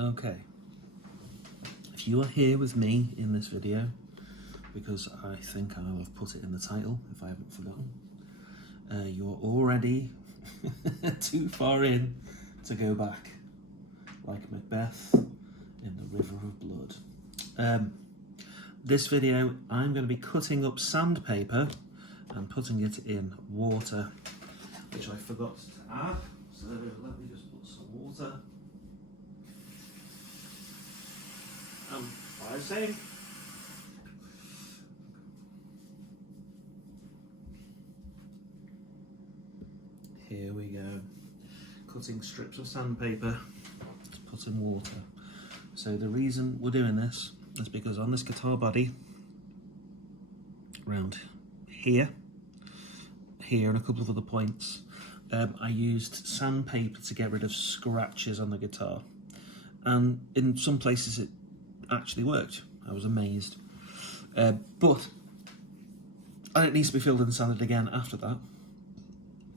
Okay, if you are here with me in this video, because I think I'll have put it in the title if I haven't forgotten, you're already too far in to go back, like Macbeth in the River of Blood. This video I'm going to be cutting up sandpaper and putting it in water, which I forgot to add, so let me just put some water. Fire safe. Here we go. Cutting strips of sandpaper to put in water. So the reason we're doing this is because on this guitar body, around here, and a couple of other points, I used sandpaper to get rid of scratches on the guitar. And in some places it actually worked. I was amazed. But it needs to be filled and sanded again after that.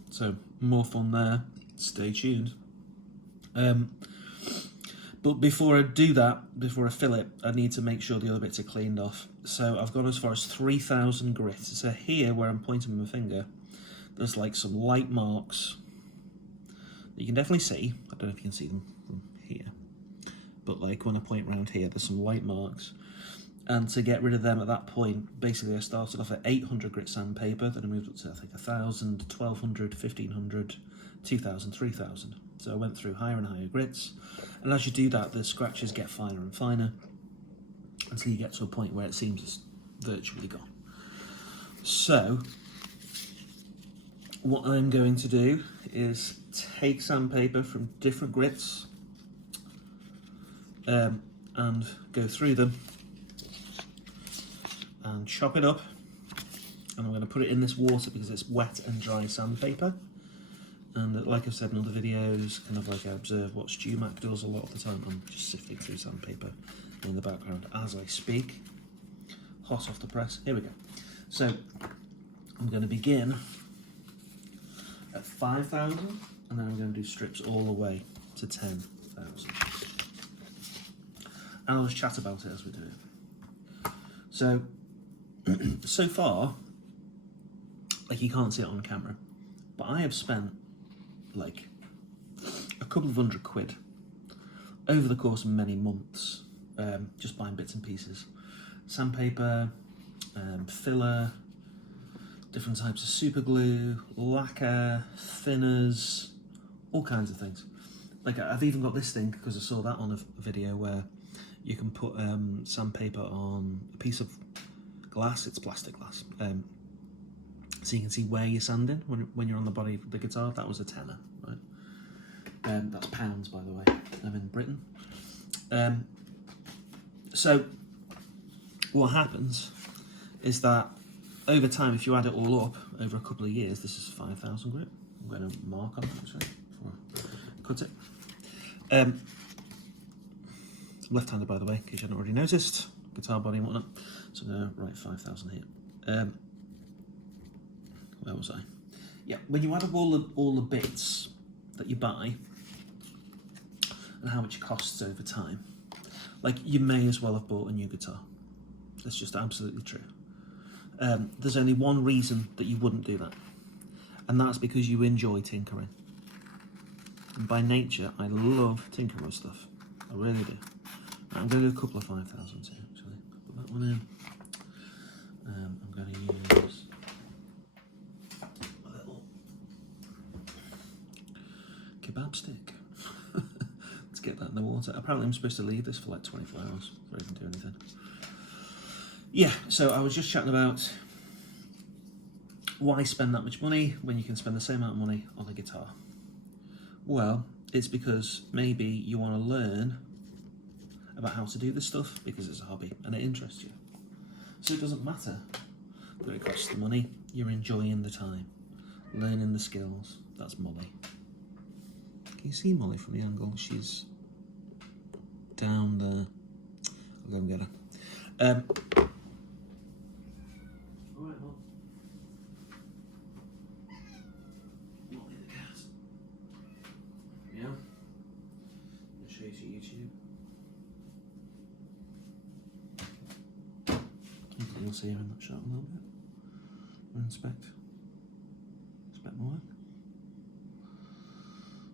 So more fun there. Stay tuned. But before I do that, before I fill it, I need to make sure the other bits are cleaned off. So I've gone as far as 3,000 grit. So here, where I'm pointing with my finger, there's like some light marks that you can definitely see. I don't know if you can see them from here, but like when I point around here, there's some light marks. And to get rid of them at that point, basically I started off at 800 grit sandpaper, then I moved up to I think 1,000, 1,200, 1,500, 2,000, 3,000. So I went through higher and higher grits. And as you do that, the scratches get finer and finer until you get to a point where it seems it's virtually gone. So what I'm going to do is take sandpaper from different grits and go through them and chop it up, and I'm going to put it in this water because it's wet and dry sandpaper. And like I've said in other videos, kind of like I observe what Stu Mac does a lot of the time, I'm just sifting through sandpaper in the background as I speak. Hot off the press. Here we go. So I'm going to begin at 5,000, and then I'm going to do strips all the way to 10,000. And I'll just chat about it as we do it. So, so far, like you can't see it on camera, but I have spent like a couple of £100 over the course of many months, just buying bits and pieces. Sandpaper, filler, different types of super glue, lacquer, thinners, all kinds of things. Like I've even got this thing because I saw that on a video where you can put sandpaper on a piece of glass, it's plastic glass, so you can see where you're sanding when you're on the body of the guitar. That was a tenner, right? That's pounds, by the way. I'm in Britain. So what happens is that over time, if you add it all up over a couple of years, this is 5,000 grit. I'm going to mark on that before I cut it. Left-handed, by the way, in case you hadn't already noticed. Guitar body and whatnot. So I'm going to write 5,000 here. Where was I? Yeah, when you add up all the bits that you buy and how much it costs over time, like you may as well have bought a new guitar. That's just absolutely true. There's only one reason that you wouldn't do that, and that's because you enjoy tinkering. And by nature, I love tinkering with stuff. I really do. Right, I'm going to do a couple of 5,000s here, actually. Put that one in. I'm going to use a little kebab stick. Let's get that in the water. Apparently I'm supposed to leave this for like 24 hours before I even do anything. Yeah, so I was just chatting about why spend that much money when you can spend the same amount of money on a guitar. Well, it's because maybe you want to learn about how to do this stuff because it's a hobby and it interests you. So it doesn't matter that it costs the money, you're enjoying the time, learning the skills. That's Molly. Can you see Molly from the angle? She's down there. I'll go and get her. Alright, Mom. Molly the cat. Yeah? I'll show you to YouTube. you'll see him in that shot a little bit. We'll inspect more.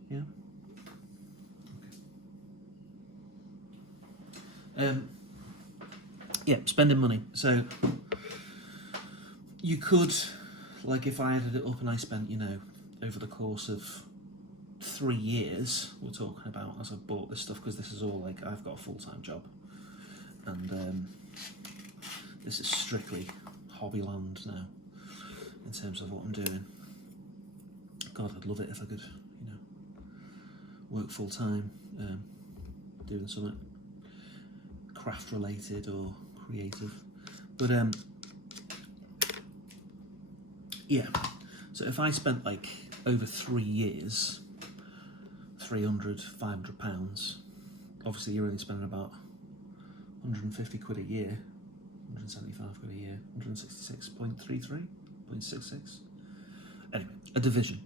Yeah. Okay. Yeah, spending money. So you could, like, if I added it up and I spent, you know, over the course of 3 years, we're talking about, as I bought this stuff, because this is all like, I've got a full-time job, and this is strictly hobby land now in terms of what I'm doing. God, I'd love it if I could, you know, work full-time doing something craft related or creative, but yeah, so if I spent like over 3 years £300–500, obviously you're only spending about 150 quid a year, 175 quid a year, 166.33, 0.66. Anyway, a division.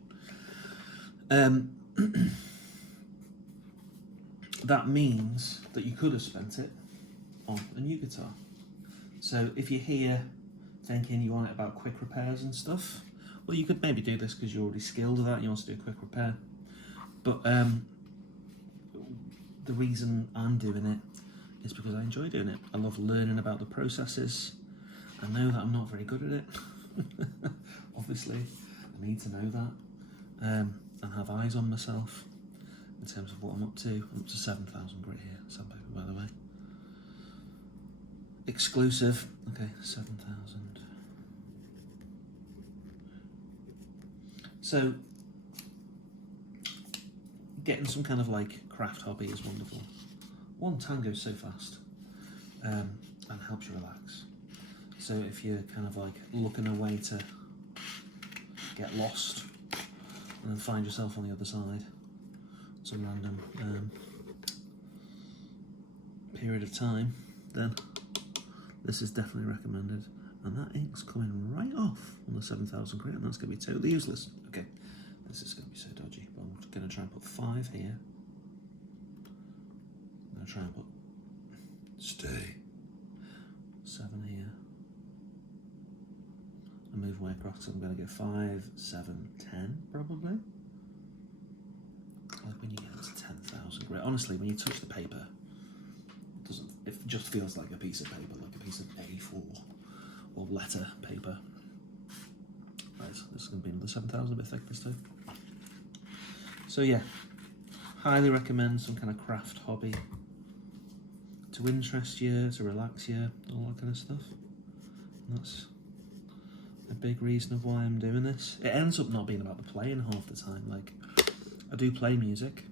That means that you could have spent it on a new guitar. So if you're here thinking you want it about quick repairs and stuff, well, you could maybe do this because you're already skilled at that, you want to do a quick repair. But the reason I'm doing it is because I enjoy doing it. I love learning about the processes. I know that I'm not very good at it. Obviously, I need to know that and have eyes on myself in terms of what I'm up to. I'm up to 7,000 grit here, sandpaper, by the way. Exclusive, okay, 7,000. So, getting some kind of like craft hobby is wonderful. One, time goes so fast and helps you relax. So if you're kind of like looking away to get lost and then find yourself on the other side, some random period of time, then this is definitely recommended. And that ink's coming right off on the 7,000 grit, and that's going to be totally useless. Okay, this is going to be so dodgy, but I'm going to try and put 5 here. I'm going to try and put stay 7 here. And move way across, so I'm going to go 5, 7, 10 probably. Like when you get to 10,000 grit, honestly, when you touch the paper, it just feels like a piece of paper, like a piece of A4 or letter paper. Right, so this is going to be another 7,000, a bit thick this time. So yeah, highly recommend some kind of craft hobby to interest you, to relax you, all that kind of stuff. And that's a big reason of why I'm doing this. It ends up not being about the playing half the time. Like, I do play music.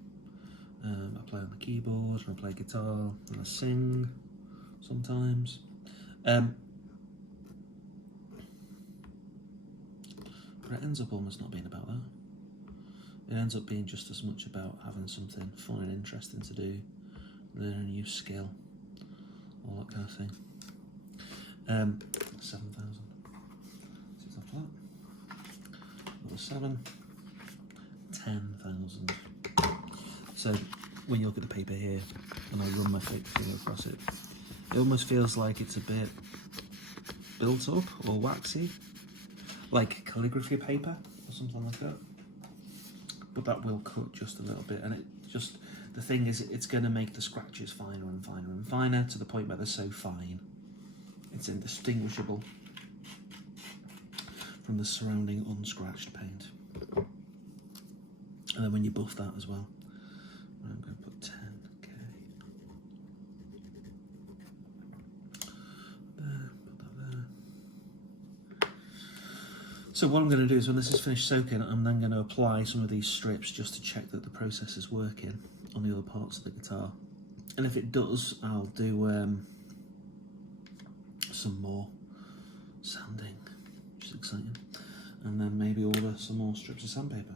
I play on the keyboard, and I play guitar, and I sing sometimes. But it ends up almost not being about that. It ends up being just as much about having something fun and interesting to do, learning a new skill, all that kind of thing. 7,000. Six after that. Another 7. 10,000. So when you look at the paper here, and I run my finger across it, it almost feels like it's a bit built up or waxy, like calligraphy paper or something like that. But that will cut just a little bit, and the thing is, it's going to make the scratches finer and finer and finer to the point where they're so fine it's indistinguishable from the surrounding unscratched paint. And then when you buff that as well, I'm going to put 10k there, put that there. So what I'm going to do is, when this is finished soaking, I'm then going to apply some of these strips just to check that the process is working on the other parts of the guitar. And if it does, I'll do some more sanding, which is exciting, and then maybe order some more strips of sandpaper.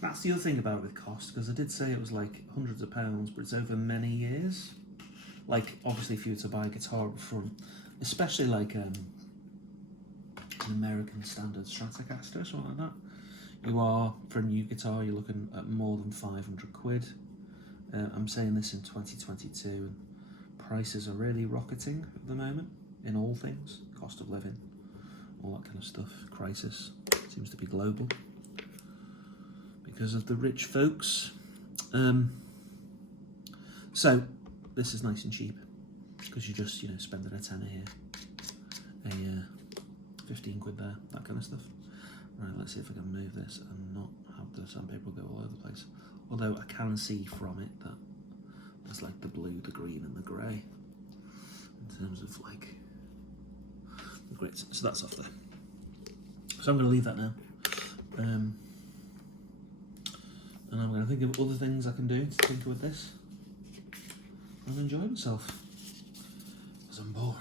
That's the other thing about it with cost, because I did say it was like hundreds of pounds, but it's over many years. Like, obviously, if you were to buy a guitar up front, especially like an American standard Stratocaster or something like that, you are, for a new guitar, you're looking at more than 500 quid. I'm saying this in 2022, and prices are really rocketing at the moment in all things, cost of living, all that kind of stuff. Crisis seems to be global because of the rich folks. So this is nice and cheap because you just, you know, spending a tenner here, a 15 quid there, that kind of stuff. Right, let's see if I can move this and not have the sandpaper go all over the place. Although I can see from it that there's like the blue, the green and the grey in terms of like the grits. So that's off there. So I'm going to leave that now. And I'm going to think of other things I can do to tinker with this and enjoy myself because I'm boring.